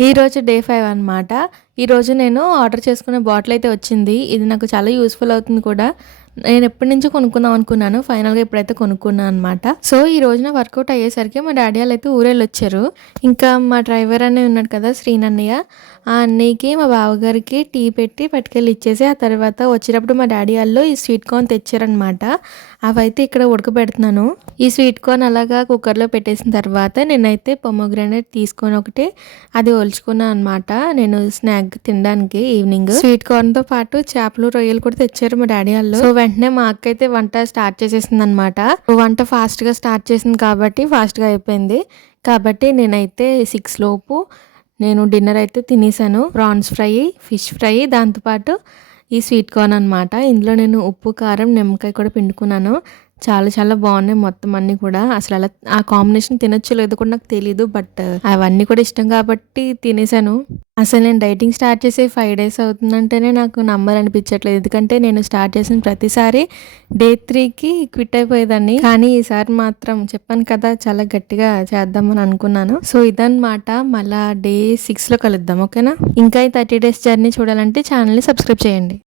ఈరోజు డే 5 అనమాట. ఈరోజు నేను ఆర్డర్ చేసుకున్న బాటిల్ అయితే వచ్చింది. ఇది నాకు చాలా యూజ్‌ఫుల్ అవుతుంది కూడా. నేను ఎప్పటినుంచో కొనుక్కుందాం అనుకున్నాను. ఫైనల్‌గా ఇప్పుడైతే కొనుక్కున్నాను అనమాట. సో, ఈ రోజున వర్కౌట్ అయ్యేసరికి మా డ్యాడీ ఆళ్ళైతే ఊరెళ్ళొచ్చారు. ఇంకా మా డ్రైవర్ అన్నయ్య ఉన్నాడు కదా! శ్రీనన్నయ్య. ఆ అన్నయ్యకి, మా బావగారికి టీ పెట్టి పట్టుకెళ్ళి ఇచ్చేసి, ఆ తర్వాత వచ్చేటప్పుడు మా డ్యాడీ ఆళ్ళు ఈ స్వీట్ కార్న్ తెచ్చారనమాట. అవైతే ఇక్కడ ఉడకబెడుతున్నాను. ఈ స్వీట్ కార్న్ అలాగా కుక్కర్‌లో పెట్టేసిన తర్వాత నేనైతే పొమోగ్రానేట్ తీసుకొని ఒకటి అది ఒలుచుకున్నాను అనమాట. నేను స్నాక్ తినడానికి ఈవినింగ్. స్వీట్ కార్న్‌తో పాటు చేపలు, రొయ్యలు కూడా తెచ్చారు మా డ్యాడీ ఆళ్ళు. సో, వెంటనే మా అక్క అయితే వంట స్టార్ట్ చేసేసిందనమాట. వంట ఫాస్ట్‌గా స్టార్ట్ చేసింది కాబట్టి ఫాస్ట్‌గా అయిపోయింది. కాబట్టి నేనైతే 6 లోపు నేను డిన్నర్ అయితే తినేసాను. ప్రాన్స్ ఫ్రై, ఫిష్ ఫ్రై దాంతో పాటు ఈ స్వీట్ కార్న్ అనమాట. ఇందులో నేను ఉప్పు, కారం, నిమ్మకాయ కూడా పిండుకున్నాను. చాలా చాలా బాగున్నాయి మొత్తం అన్నీ కూడా. అసలు అలా ఆ కాంబినేషన్ తినొచ్చో లేదో కూడా నాకు తెలీదు. బట్ అవన్నీ కూడా ఇష్టం కాబట్టి తినేసాను. అసలు నేను డైటింగ్ స్టార్ట్ చేసి 5 డేస్ అవుతుందంటేనే నాకు నమ్మాలనిపించట్లేదు. ఎందుకంటే నేను స్టార్ట్ చేసిన ప్రతిసారి డే 3కి క్విట్ అయిపోయేదాన్ని. కానీ ఈసారి మాత్రం చెప్పాను కదా చాలా గట్టిగా చేద్దామని అనుకున్నాను. సో, ఇదన్నమాట. మళ్ళా డే 6లో కలుద్దాం. ఓకేనా? ఇంకా ఈ 30 డేస్ జర్నీ చూడాలంటే ఛానల్‌ని సబ్స్క్రైబ్ చేయండి.